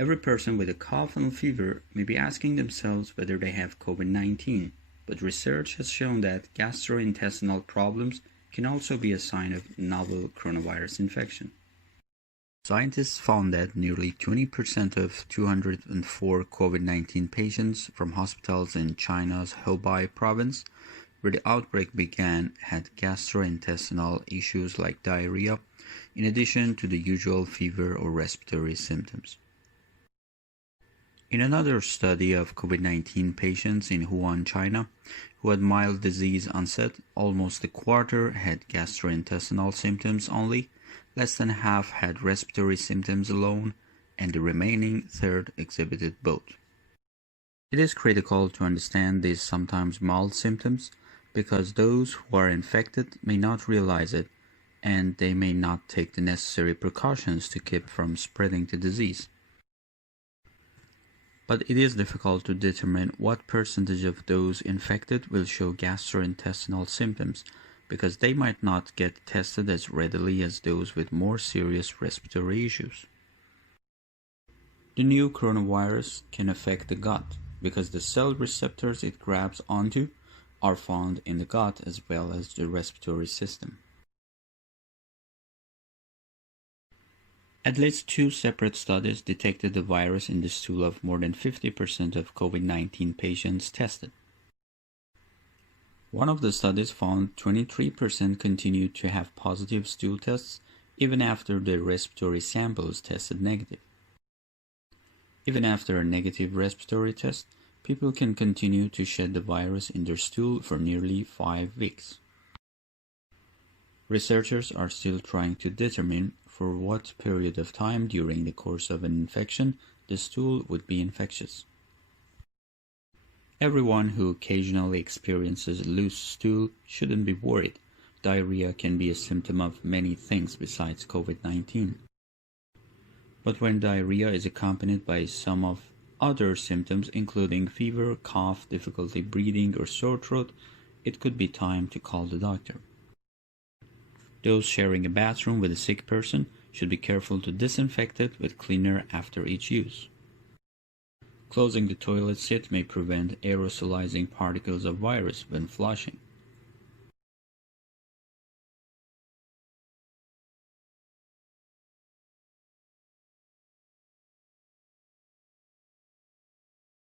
Every person with a cough and fever may be asking themselves whether they have COVID-19, but research has shown that gastrointestinal problems can also be a sign of novel coronavirus infection. Scientists found that nearly 20% of 204 COVID-19 patients from hospitals in China's Hubei province, where the outbreak began, had gastrointestinal issues like diarrhea, in addition to the usual fever or respiratory symptoms. In another study of COVID-19 patients in Wuhan, China, who had mild disease onset, almost a quarter had gastrointestinal symptoms only, less than half had respiratory symptoms alone, and the remaining third exhibited both. It is critical to understand these sometimes mild symptoms because those who are infected may not realize it, and they may not take the necessary precautions to keep from spreading the disease. But it is difficult to determine what percentage of those infected will show gastrointestinal symptoms because they might not get tested as readily as those with more serious respiratory issues. The new coronavirus can affect the gut because the cell receptors it grabs onto are found in the gut as well as the respiratory system. At least 2 separate studies detected the virus in the stool of more than 50% of COVID-19 patients tested. One of the studies found 23% continued to have positive stool tests even after their respiratory samples tested negative. Even after a negative respiratory test, people can continue to shed the virus in their stool for nearly 5 weeks. Researchers are still trying to determine for what period of time during the course of an infection the stool would be infectious. Everyone who occasionally experiences loose stool shouldn't be worried. Diarrhea can be a symptom of many things besides COVID-19. But when diarrhea is accompanied by some of other symptoms including fever, cough, difficulty breathing, or sore throat, it could be time to call the doctor. Those sharing a bathroom with a sick person should be careful to disinfect it with cleaner after each use. Closing the toilet seat may prevent aerosolizing particles of virus when flushing.